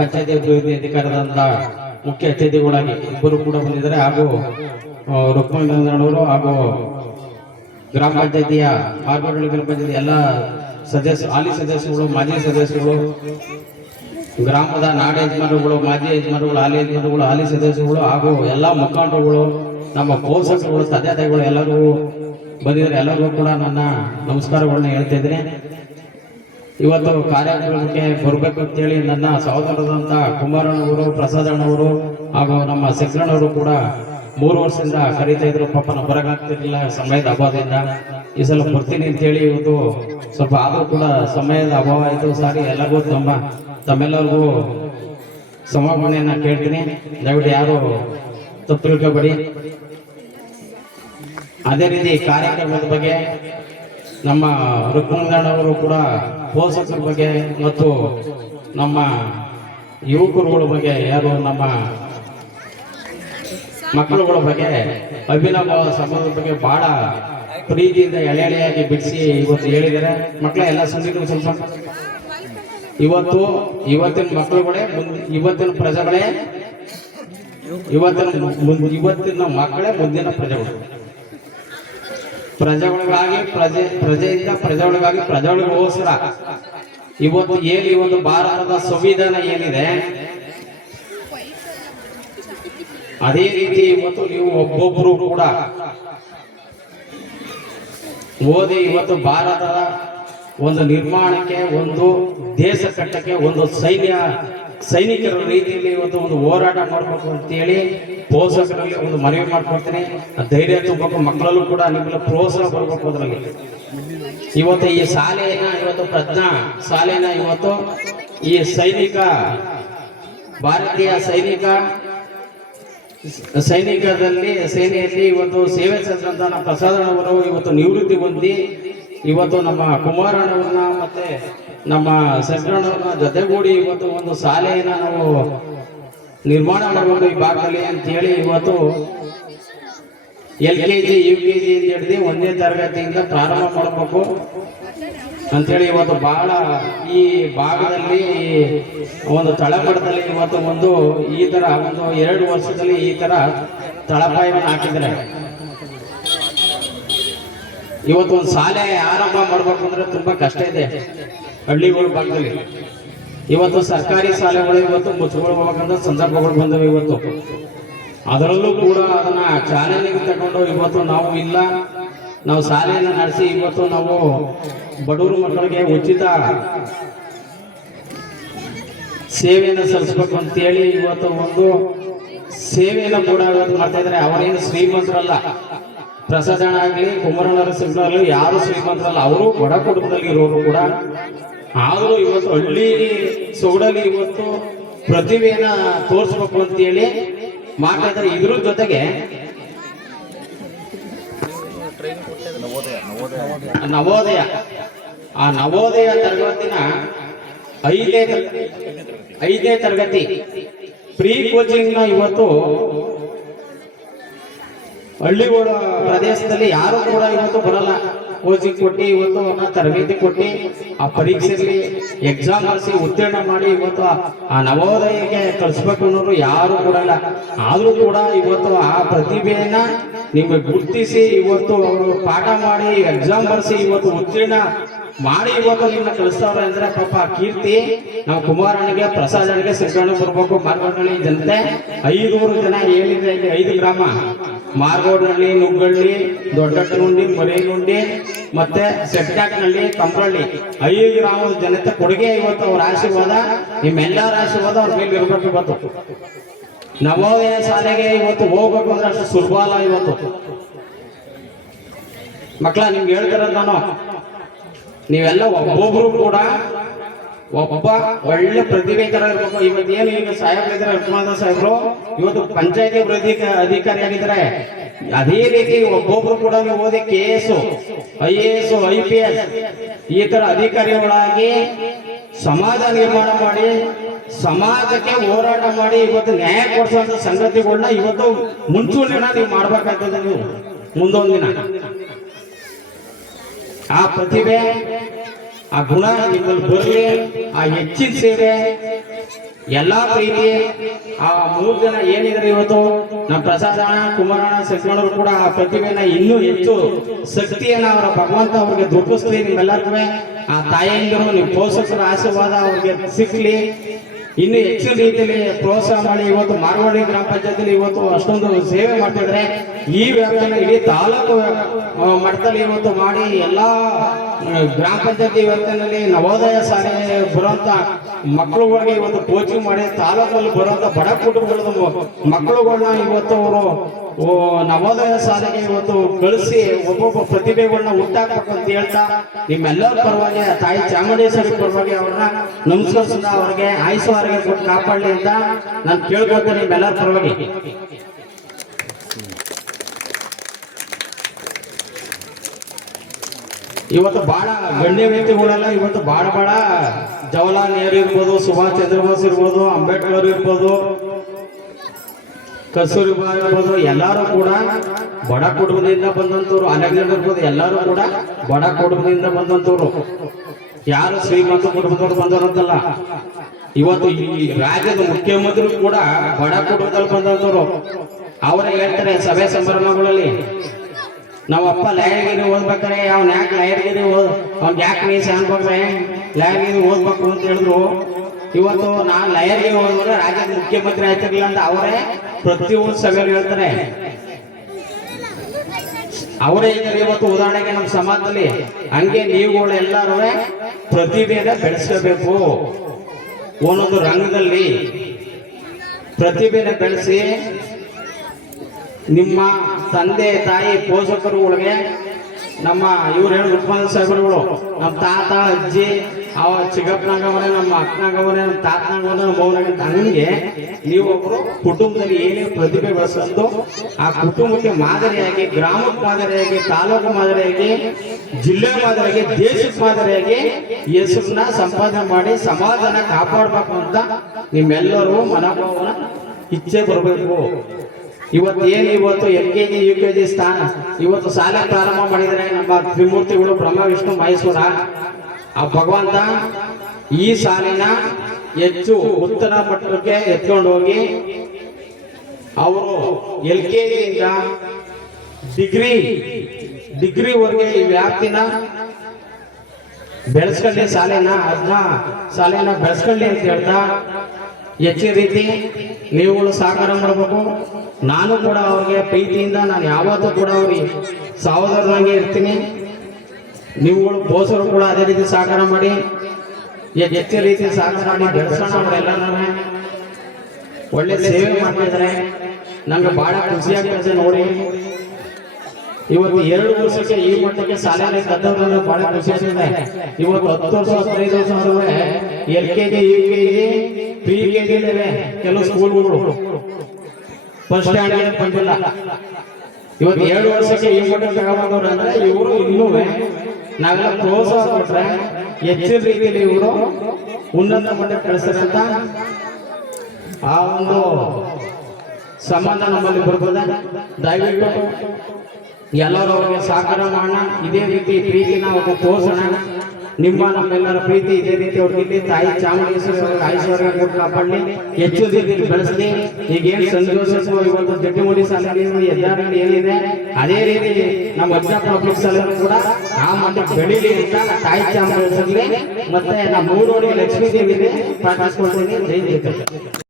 ಪಂಚಾಯತಿ ಅಭಿವೃದ್ಧಿ ಅಧಿಕಾರದಂತ ಮುಖ್ಯ ಅತಿಥಿಗಳಾಗಿ ಇಬ್ಬರು ಕೂಡ ಬಂದಿದ್ದಾರೆ. ಹಾಗೂ ಆ, ಹಾಗೂ ಗ್ರಾಮ ಪಂಚಾಯತಿಯ ಮಾರ್ಗೋಡಳ್ಳಿ ಗ್ರಾಮ ಪಂಚಾಯತಿ ಎಲ್ಲ ಸದಸ್ಯ ಹಾಲಿ ಸದಸ್ಯಗಳು ಮಾಜಿ ಸದಸ್ಯಗಳು ಗ್ರಾಮದ ನಾಡ ಯಜಮಾನರುಗಳು ಮಾಜಿ ಯಜಮಾನರುಗಳು ಹಾಲಿ ಯಜಮಾನರುಗಳು ಹಾಲಿ ಸದಸ್ಯರುಗಳು ಹಾಗೂ ಎಲ್ಲ ಮುಖಂಡರುಗಳು ನಮ್ಮ ಪೋಷಕರುಗಳು ತಂದೆ ತಾಯಿಗಳು ಎಲ್ಲರೂ ಬಂದಿದ್ದಾರೆ. ಎಲ್ಲರಿಗೂ ಕೂಡ ನನ್ನ ನಮಸ್ಕಾರಗಳನ್ನ ಹೇಳ್ತಾ ಇದ್ದೀನಿ. ಇವತ್ತು ಕಾರ್ಯಕ್ರಮಕ್ಕೆ ಬರಬೇಕು ಅಂತೇಳಿ ನನ್ನ ಸಹೋದರದಂಥ ಕುಮಾರಣ್ಣವರು, ಪ್ರಸಾದಣ್ಣವರು ಹಾಗೂ ನಮ್ಮ ಶಂಕರಣ್ಣವರು ಕೂಡ ಮೂರು ವರ್ಷದಿಂದ ಕರೀತಾ ಇದ್ರು. ಪಾಪ ನಾವು ಬರೋಕ್ಕಾಗ್ತಿರ್ಲಿಲ್ಲ ಸಮಯದ ಅಭಾವದಿಂದ. ಈ ಸಲ ಬರ್ತೀನಿ ಅಂತೇಳಿ ಇವತ್ತು ಸ್ವಲ್ಪ ಆದರೂ ಕೂಡ ಸಮಯದ ಅಭಾವ ಆಯಿತು. ಸಾರಿ, ಎಲ್ಲರಿಗೂ ತಮ್ಮ ತಮ್ಮೆಲ್ಲರಿಗೂ ಸಮಾಪಣೆಯನ್ನು ಕೇಳ್ತೀನಿ. ದಯವಿಟ್ಟು ಯಾರು ತಪ್ಪು ತಿಳ್ಕೊಬೇಡಿ. ಅದೇ ರೀತಿ ಕಾರ್ಯಕ್ರಮದ ಬಗ್ಗೆ ನಮ್ಮ ರುಕ್ಮಂಗಣ್ಣವರು ಕೂಡ ಪೋಷಕರ ಬಗ್ಗೆ ಮತ್ತು ನಮ್ಮ ಯುವಕರುಗಳ ಬಗ್ಗೆ ಯಾರು ನಮ್ಮ ಮಕ್ಕಳುಗಳ ಬಗ್ಗೆ ಅಭಿನವ ಸಂಬಂಧದ ಬಗ್ಗೆ ಬಹಳ ಪ್ರೀತಿಯಿಂದ ಎಳೆ ಎಳೆಯಾಗಿ ಬಿಡಿಸಿ ಇವತ್ತು ಹೇಳಿದ್ದಾರೆ. ಮಕ್ಕಳ, ಎಲ್ಲ ಸುಂದಿದ್ರು ಸ್ವಲ್ಪ ಇವತ್ತು ಇವತ್ತಿನ ಮಕ್ಕಳುಗಳೇ ಇವತ್ತಿನ ಪ್ರಜೆಗಳೇ, ಇವತ್ತಿನ ಇವತ್ತಿನ ಮಕ್ಕಳೇ ಮುಂದಿನ ಪ್ರಜೆಗಳು. ಪ್ರಜೆಗಳಿಗಾಗಿ ಪ್ರಜೆ, ಪ್ರಜೆಯಿಂದ ಪ್ರಜೆಗಳಿಗಾಗಿ ಪ್ರಜೆಗಳಿಗೋಸ್ಕರ ಇವತ್ತು ಏನು ಈ ಒಂದು ಭಾರತದ ಸಂವಿಧಾನ ಏನಿದೆ? ಅದೇ ರೀತಿ ಇವತ್ತು ನೀವು ಒಬ್ಬೊಬ್ರು ಕೂಡ ಓದಿ ಇವತ್ತು ಭಾರತದ ಒಂದು ನಿರ್ಮಾಣಕ್ಕೆ, ಒಂದು ದೇಶ ಕಟ್ಟಕ್ಕೆ, ಒಂದು ಸೈನ್ಯ ಸೈನಿಕರ ರೀತಿಯಲ್ಲಿ ಇವತ್ತು ಒಂದು ಹೋರಾಟ ಮಾಡಬೇಕು ಅಂತೇಳಿ ಪೋಷಕರಲ್ಲಿ ಒಂದು ಮನವಿ ಮಾಡ್ಕೊಡ್ತೀನಿ ಧೈರ್ಯ ತುಂಬಬೇಕು. ಮಕ್ಕಳಲ್ಲೂ ಕೂಡ ನಿಮ್ಮೆಲ್ಲ ಪ್ರೋತ್ಸಾಹ ಬರಬೇಕು ಅದರಲ್ಲಿ. ಇವತ್ತು ಈ ಶಾಲೆಯನ್ನ, ಇವತ್ತು ಪ್ರಜ್ಞಾ ಶಾಲೆನ ಇವತ್ತು ಈ ಸೈನಿಕ, ಭಾರತೀಯ ಸೈನಿಕ ಸೈನಿಕದಲ್ಲಿ ಸೇನೆಯಲ್ಲಿ ಇವತ್ತು ಸೇವೆ ಸಲ್ಲಿಸಿದಂತಹ ನಮ್ಮ ಪ್ರಸಾದಣ್ಣವರು ಇವತ್ತು ನಿವೃತ್ತಿ ಹೊಂದಿ, ಇವತ್ತು ನಮ್ಮ ಕುಮಾರಣ್ಣವ್ರನ್ನ ಮತ್ತೆ ನಮ್ಮ ಶಂಕರಣ್ಣವ್ರನ್ನ ಜೊತೆಗೂಡಿ ಇವತ್ತು ಒಂದು ಶಾಲೆಯನ್ನು ನಾವು ನಿರ್ಮಾಣ ಮಾಡಬೇಕು ಈ ಭಾಗದಲ್ಲಿ ಅಂತೇಳಿ ಇವತ್ತು L K G, U K G ಹಿಡಿದು ಒಂದನೇ ತರಗತಿಯಿಂದ ಪ್ರಾರಂಭ ಮಾಡಬೇಕು ಅಂತೇಳಿ ಇವತ್ತು ಬಹಳ ಈ ಭಾಗದಲ್ಲಿ ಒಂದು ತಳಮಟ್ಟದಲ್ಲಿ ಇವತ್ತು ಒಂದು ಈ ಥರ ಒಂದು ಎರಡು ವರ್ಷದಲ್ಲಿ ಈ ಥರ ತಳಪಾಯವನ್ನು ಹಾಕಿದ್ದಾರೆ. ಇವತ್ತು ಒಂದು ಶಾಲೆ ಆರಂಭ ಮಾಡಬೇಕು ಅಂದ್ರೆ ತುಂಬಾ ಕಷ್ಟ ಇದೆ. ಹಳ್ಳಿಗಳ ಭಾಗದಲ್ಲಿ ಇವತ್ತು ಸರ್ಕಾರಿ ಶಾಲೆಗಳು ಇವತ್ತು ಮುಚ್ಕೊಳ್ಬೇಕಂತ ಸಂದರ್ಭಗಳು ಬಂದವೆ ಇವತ್ತು. ಅದರಲ್ಲೂ ಕೂಡ ಅದನ್ನ ಚಾಲನೆಗೆ ತಗೊಂಡು ಇವತ್ತು ನಾವು ಇಲ್ಲ. ನಾವು ಶಾಲೆಯನ್ನು ನಡೆಸಿ ಇವತ್ತು ನಾವು ಬಡವರು ಮಕ್ಕಳಿಗೆ ಉಚಿತ ಸೇವೆಯನ್ನು ಸಲ್ಲಿಸ್ಬೇಕು ಅಂತೇಳಿ ಇವತ್ತು ಒಂದು ಸೇವೆಯನ್ನು ಕೂಡ ಇವತ್ತು ಮಾಡ್ತಾ ಇದ್ದಾರೆ. ಅವರೇನು ಶ್ರೀಮಂತರಲ್ಲ. ಪ್ರಸಾದ ಆಗಲಿ ಕುಮಾರಣ್ಣರ ಸಿಂಹ ಯಾರು ಶ್ರೀಮಂತರಲ್ಲ. ಅವರು ಬಡ ಕುಟುಂಬದಲ್ಲಿ ಇರೋರು ಕೂಡ. ಆದರೂ ಇವತ್ತು ಹಳ್ಳಿ ಸೊಗಡಲ್ಲಿ ಇವತ್ತು ಪ್ರತಿಭೆಯನ್ನ ತೋರಿಸ್ಬೇಕು ಅಂತೇಳಿ ಮಾತಾಡಿದ್ರೆ ಇದ್ರ ಜೊತೆಗೆ ನವೋದಯ. ಆ ನವೋದಯ ತರಗತಿನ ಐದನೇ ಐದೇ ಐದನೇ ತರಗತಿ. ಪ್ರೀ ಕೋಚಿಂಗ್ನ ಇವತ್ತು ಹಳ್ಳಿಗಳ ಪ್ರದೇಶದಲ್ಲಿ ಯಾರು ಕೂಡ ಇವತ್ತು ಬರಲ್ಲ. ಕೋಚಿಂಗ್ ಕೊಟ್ಟು, ಇವತ್ತು ಅವನ್ನ ತರಬೇತಿ ಕೊಟ್ಟು, ಆ ಪರೀಕ್ಷೆಯಲ್ಲಿ ಎಕ್ಸಾಮ್ ಬರೆಸಿ ಉತ್ತೀರ್ಣ ಮಾಡಿ ಇವತ್ತು ಆ- ನವೋದಯಕ್ಕೆ ಕಳಿಸ್ಬೇಕು ಅನ್ನೋರು ಯಾರು ಕೊಡಲ್ಲ ಆದರೂ ಕೂಡ ಇವತ್ತು ಆ ಪ್ರತಿಭೆಯನ್ನ ನಿಮಗೆ ಗುರುತಿಸಿ ಇವತ್ತು ಅವರು ಪಾಠ ಮಾಡಿ ಎಕ್ಸಾಮ್ ಬರೆಸಿ ಇವತ್ತು ಉತ್ತೀರ್ಣ ಮಾಡಿ ಇವತ್ತು ನಿಮ್ಮ ಕಳಿಸ್ತಾವ್ರೆ ಅಂದ್ರೆ ಪಾಪ ಕೀರ್ತಿ ನಾವು ಪ್ರಸಾದ್ ಪ್ರಸಾದನಿಗೆ ಸಿಕ್ಕಂಡು ಬರ್ಬೇಕು ಮಾರ್ಗಿ ಜನತೆ. ಐದೂರು ಜನ ಹೇಳಿದ್ರೆ ಇಲ್ಲಿ ಐದು ಗ್ರಾಮ. ಮಾರ್ಗೋಡ್ನಳ್ಳಿ ನುಗ್ಗಳ್ಳಿ ದೊಡ್ಡಟ್ಟನುಂಡಿ ಮರೇನುಂಡಿ ಮತ್ತೆ ಸೆಟ್ಟಾಕ್ನಲ್ಲಿ ಕಂಪ್ರಳ್ಳಿ. ಐದು ಗ್ರಾಮದ ಜನತೆ ಕೊಡುಗೆ ಇವತ್ತು ಅವ್ರ ಆಶೀರ್ವಾದ, ನಿಮ್ಮೆಲ್ಲರ ಆಶೀರ್ವಾದ ಅವ್ರ ಮೇಲೆ ಇರ್ಬೇಕು ಇವತ್ತು. ನವೋದಯ ಶಾಲೆಗೆ ಇವತ್ತು ಹೋಗ್ಬೇಕು ಅಂದ್ರೆ ಅಷ್ಟು ಸುಲಭಾಲ ಇವತ್ತು. ಮಕ್ಕಳ ನಿಮ್ಗೆ ಹೇಳ್ತಿರೋದು ನಾನು, ನೀವೆಲ್ಲ ಒಬ್ಬೊಬ್ರು ಕೂಡ ಒಬ್ಬ ಒಳ್ಳೆ ಪ್ರತಿಭೆ ತರ ಇರ್ಬೇಕು. ಇವತ್ತು ಏನು ಈಗ ಸಾಹೇಬ್ರು ಇದ್ದಾರೆ ರಘುನಾಥ ಸಾಹೇಬ್ರು? ಇವತ್ತು ಪಂಚಾಯತಿ ಅಭಿವೃದ್ಧಿ ಅಧಿಕಾರಿ ಆಗಿದ್ದಾರೆ. ಅದೇ ರೀತಿ ಒಬ್ಬೊಬ್ರು ಕೂಡ ಓದಿ K S I A S I P S ಈ ತರ ಅಧಿಕಾರಿಗಳಾಗಿ ಸಮಾಜ ನಿರ್ಮಾಣ ಮಾಡಿ, ಸಮಾಜಕ್ಕೆ ಹೋರಾಟ ಮಾಡಿ ಇವತ್ತು ನ್ಯಾಯ ಕೊಡಿಸುವಂತ ಸಂಗತಿಗಳನ್ನ ಇವತ್ತು ಮುಂಚೂಣಿನ ನೀವು ಮಾಡ್ಬೇಕಾಗ್ತದೆ ನೀವು ಮುಂದೊಂದು ದಿನ. ಆ ಪ್ರತಿಭೆ ಆ ಗುಣ ನಿಮ್ಮಲ್ಲಿ ಬರಲಿ ಆ ಹೆಚ್ಚಿನ ಸೇವೆ, ಎಲ್ಲಾ ಪ್ರೀತಿ, ಆ ಮೂರು ಜನ ಏನಿದ್ರೆ ಇವತ್ತು? ನಮ್ಮ ಪ್ರಸಾದ ಕುಮಾರಣ್ಣ ಶಶಿಕಣ್ಣರು ಕೂಡ ಆ ಪ್ರತಿಭೆನ ಇನ್ನೂ ಹೆಚ್ಚು ಶಕ್ತಿಯನ್ನ ಅವರ ಭಗವಂತ ಅವ್ರಿಗೆ ದುಃಖಿಸ್ಲಿ ನಿಮ್ಮೆಲ್ಲರಿಗೂ ಆ ತಾಯಿಯಿಂದ ನಿಮ್ ಪೋಷಕರ ಆಶೀರ್ವಾದ ಅವ್ರಿಗೆ ಸಿಕ್ಲಿ ಇನ್ನು ಹೆಚ್ಚಿನ ರೀತಿಯಲ್ಲಿ ಪ್ರೋತ್ಸಾಹ ಮಾಡಿ, ಇವತ್ತು ಮಾರ್ವಾಡಿ ಗ್ರಾಮ ಪಂಚಾಯತಿಲಿ ಇವತ್ತು ಅಷ್ಟೊಂದು ಸೇವೆ ಮಾಡ್ತಿದ್ರೆ ಈ ವ್ಯಾಪ್ತಿನ ಇಡೀ ತಾಲೂಕು ಮಟ್ಟದಲ್ಲಿ ಇವತ್ತು ಮಾಡಿ ಎಲ್ಲ ಗ್ರಾಮ ಪಂಚಾಯತಿ ವ್ಯಾಪ್ತಿನಲ್ಲಿ ನವೋದಯ ಶಾಲೆ ಬರುವಂತ ಮಕ್ಕಳುಗಳಿಗೆ ಇವತ್ತು ಕೋಚಿಂಗ್ ಮಾಡಿ, ತಾಲೂಕಲ್ಲಿ ಬರುವಂತ ಬಡ ಕುಟುಂಬದ ಮಕ್ಕಳುಗಳನ್ನ ಇವತ್ತು ಅವರು ನವೋದಯ ಶಾಲೆಗೆ ಇವತ್ತು ಕಳಿಸಿ ಒಬ್ಬೊಬ್ಬ ಪ್ರತಿಭೆಗಳನ್ನ ಹುಟ್ಟಾಕ್ಬೇಕು ಅಂತ ಹೇಳ್ತಾ, ನಿಮ್ಮೆಲ್ಲರ ಪರವಾಗಿ, ತಾಯಿ ಚಾಮುಂಡೇಶ್ವರಿ ಪರವಾಗಿ ಅವ್ರನ್ನ ನಮಸ್ಕರಿಸಿದ ಅವ್ರಿಗೆ ಆಯುಷ್ ಅವರಿಗೆ ಕೊಟ್ಟು ಕಾಪಾಡಲಿ ಅಂತ ನಾನು ಕೇಳ್ಕೊತೀನಿ ನಿಮ್ಮೆಲ್ಲರ ಪರವಾಗಿ. ಇವತ್ತು ಬಹಳ ಗಣ್ಯ ವ್ಯಕ್ತಿಗಳೆಲ್ಲ ಇವತ್ತು ಬಹಳ ಬಹಳ ಜವಾಹರ್ಲಾಲ್ ನೆಹರು ಇರ್ಬೋದು, ಸುಭಾಷ್ ಚಂದ್ರ ಬೋಸ್ ಇರ್ಬೋದು, ಅಂಬೇಡ್ಕರ್ ಇರ್ಬೋದು ಕಸ್ತೂರಿಬಾ ಇರ್ಬೋದು, ಎಲ್ಲರೂ ಕೂಡ ಬಡ ಕುಟುಂಬದಿಂದ ಬಂದಂತವ್ರು ಅಲೆಗ್ಜಾಂಡರ್ ಇರ್ಬೋದು, ಎಲ್ಲರೂ ಕೂಡ ಬಡ ಕುಟುಂಬದಿಂದ ಬಂದಂತವ್ರು. ಯಾರು ಶ್ರೀಮಂತ ಕುಟುಂಬದವ್ರು ಬಂದವರಂತಲ್ಲ. ಇವತ್ತು ಈ ರಾಜ್ಯದ ಮುಖ್ಯಮಂತ್ರಿ ಕೂಡ ಬಡ ಕುಟುಂಬದಲ್ಲಿ ಬಂದಂತವ್ರು. ಅವರೇ ಹೇಳ್ತಾರೆ, ಸಭೆ ಸಂಭ್ರಮಗಳಲ್ಲಿ. ನಾವಪ್ಪ ಲಯಗಿರಿ ಓದ್ಬೇಕಾರೆ ಅವ್ನ ಯಾಕೆ ಲಯಗಿರಿ ಓದ್ ಅವ್ನ್ ಯಾಕೆ ಮೀಸ ಅನ್ಕೊಂಡ್ರೆ? ಲಯಗಿರಿ ಓದ್ಬೇಕು ಅಂತ ಹೇಳಿದ್ರು. ಇವತ್ತು ನಾನು ಲಯರ್ಗೆ ಹೋದ್ರೆ ರಾಜ್ಯದ ಮುಖ್ಯಮಂತ್ರಿ ಆಯ್ತಿರ್ಲಿಲ್ಲ ಅಂತ ಅವರೇ ಪ್ರತಿಯೊಂದು ಸಭೆಯಲ್ಲಿ ಹೇಳ್ತಾರೆ. ಅವರೇ ಇವತ್ತು ಉದಾಹರಣೆಗೆ ನಮ್ಮ ಸಮಾಜದಲ್ಲಿ ಹಂಗೆ ನೀವುಗಳು ಎಲ್ಲರೂ ಪ್ರತಿಭೆನ ಬೆಳೆಸ್ಕೋಬೇಕು. ಒಂದೊಂದು ರಂಗದಲ್ಲಿ ಪ್ರತಿಭೆನ ಬೆಳೆಸಿ ನಿಮ್ಮ ತಂದೆ, ತಾಯಿ, ಪೋಷಕರುಗಳಿಗೆ ನಮ್ಮ ಇವ್ರು ಹೇಳಿ ಉತ್ಪನ್ನ ಸಾಹೇಬರುಗಳು, ನಮ್ಮ ತಾತ, ಅಜ್ಜಿ, ಅವ ಚಿಕ್ಕಪ್ಪನಾಗವನೆ, ನಮ್ಮ ಅಕ್ಕನಾಗವನೇ, ನಮ್ಮ ತಾತನಾಗವನೇ, ನಮ್ಮ ಮೌನಾಗ ಹಂಗೆ ನೀವೊಬ್ರು ಕುಟುಂಬದಲ್ಲಿ ಏನೇ ಪ್ರತಿಭೆ ಬೆಳೆಸಂದು ಆ ಕುಟುಂಬಕ್ಕೆ ಮಾದರಿಯಾಗಿ, ಗ್ರಾಮಕ್ಕೆ ಮಾದರಿಯಾಗಿ, ತಾಲೂಕು ಮಾದರಿಯಾಗಿ, ಜಿಲ್ಲೆ ಮಾದರಿಯಾಗಿ, ದೇಶಕ್ಕೆ ಮಾದರಿಯಾಗಿ ಹೆಸರನ್ನ ಸಂಪಾದನೆ ಮಾಡಿ ಸಮಾಧಾನ ಕಾಪಾಡಬೇಕು ಅಂತ ನಿಮ್ಮೆಲ್ಲರೂ ಮನೋಭಾವನ ಇಚ್ಛೆ ಬರಬೇಕು. ಇವತ್ತು ಏನು, ಇವತ್ತು L K G, U K G ಸ್ಥಾನ? ಇವತ್ತು ಶಾಲೆ ಪ್ರಾರಂಭ ಮಾಡಿದರೆ ನಮ್ಮ ತ್ರಿಮೂರ್ತಿಗಳು ಬ್ರಹ್ಮ ವಿಷ್ಣು ಮಹೇಶ್ವರ ಆ ಭಗವಂತ ಈ ಸಾಲಿನ ಹೆಚ್ಚು ಉತ್ತರ ಮಟ್ಟಕ್ಕೆ ಎತ್ಕೊಂಡು ಹೋಗಿ ಅವರು ಎಲ್ ಕೆ ಜಿಯಿಂದ ಡಿಗ್ರಿ, ಡಿಗ್ರಿವರೆಗೆ ಈ ವ್ಯಾಪ್ತಿನ ಬೆಳೆಸ್ಕೊಳ್ಳಿ ಶಾಲೆನ, ಅರ್ಧ ಶಾಲೆನ ಬೆಳೆಸ್ಕೊಳ್ಳಿ ಅಂತ ಹೇಳ್ತಾ, ಹೆಚ್ಚಿನ ರೀತಿ ನೀವುಗಳು ಸಹಕಾರ ಮಾಡಬೇಕು ನಾನು ಕೂಡ ಅವ್ರಿಗೆ ಪ್ರೀತಿಯಿಂದ, ನಾನು ಯಾವತ್ತೂ ಕೂಡ ಅವ್ರಿಗೆ ಸಹೋದರನಾಗಿ ಇರ್ತೀನಿ. ನೀವುಗಳು ಬೋಸರು ಕೂಡ ಅದೇ ರೀತಿ ಸಹಕಾರ ಮಾಡಿ ಹೆ- ಹೆಚ್ಚಿನ ರೀತಿ ಸಹಕಾರ ಮಾಡಿ ಬೆಳೆಸೋಣ ಅವರೆಲ್ಲರೂ ಒಳ್ಳೆ ಸೇವೆ ಮಾಡ್ತಿದ್ದಾರೆ. ನಂಗೆ ಬಹಳ ಖುಷಿ ಆಗ್ತದೆ ನೋಡಿ. ಇವತ್ತು ಎರಡು ವರ್ಷಕ್ಕೆ ಈ ಮಟ್ಟಕ್ಕೆ ಶಾಲೆಯಲ್ಲಿ ಕದ್ದವ್ರನ್ನ ಬಹಳ ಖುಷಿ ಆಗ್ತದೆ. ಇವತ್ತು ಹತ್ತು ವರ್ಷ, ಹದಿನೈದು ವರ್ಷ ಆದ್ರೆ L K G, U K G pre K G ಕೆಲವು ಸ್ಕೂಲ್ಗಳು. ಫಸ್ಟ್ ಸ್ಟ್ಯಾಂಡರ್ಡ್ ಬಂದಿಲ್ಲ. ಇವತ್ತು ಎರಡು ವರ್ಷಕ್ಕೆ ಈ ಮಟ್ಟ ತಗೊಂಡವ್ರು ಅಂದ್ರೆ ಇವರು ಇನ್ನೂ ನಾವೆಲ್ಲ ಪ್ರೋತ್ಸಾಹ ಕೊಟ್ರೆ ಹೆಚ್ಚಿನ ರೀತಿಯಲ್ಲಿ ಇವರು ಉನ್ನತ ಮಟ್ಟಕ್ಕೆ ಅಂತ ಆ ಒಂದು ಸಂಬಂಧ ನಮ್ಮಲ್ಲಿ ಬರ್ಬೋದ ದಯವಿಟ್ಟು ಎಲ್ಲರೂ ಅವ್ರಿಗೆ ಸಹಕಾರ ಮಾಡೋಣ. ಇದೇ ರೀತಿ ಪ್ರೀತಿನ ಅವ್ರಿಗೆ ತೋರಿಸೋಣ. ನಿಮ್ಮ ನಮ್ಮೆಲ್ಲರ ಪ್ರೀತಿ ಇದೇ ರೀತಿ ಅವ್ರಿಗೆ ತಾಯಿ ಚಾಮುಂಡೇಶ್ವರಿ ಐಶ್ವರ್ಯ ಕೊಟ್ಟು ಕಾಪಾಡಲಿ ಹೆಚ್ಚು ರೀತಿಯಲ್ಲಿ ಬೆಳೆಸಲಿ ಈಗೇನು ಏನು ಸಂತೋಷಕ್ಕೂ ಇವತ್ತು ಜಟ್ಟಿಮುಡಿ ಶಾಲೆಯಲ್ಲಿ ಎದ್ದಾರಲ್ಲಿ ಏನಿದೆ. ಅದೇ ರೀತಿ ನಮ್ಮ ಅಜ್ಜ ಪಬ್ಲಿಕ್ ಶಾಲೆಗಳು ಕೂಡ ಆ ಮಟ್ಟಕ್ಕೆ ಬೆಳೀಲಿ ಅಂತ ತಾಯಿ ಚಾಮುಂಡೇಶ್ವರಿ ಮತ್ತೆ ನಮ್ಮ ಮೂರೂರಿಗೆ ಲಕ್ಷ್ಮೀ ದೇವಿಗೆ ಪ್ರಾರ್ಥಿಸ್ಕೊಳ್ತೀನಿ. ಜೈ ಜೈ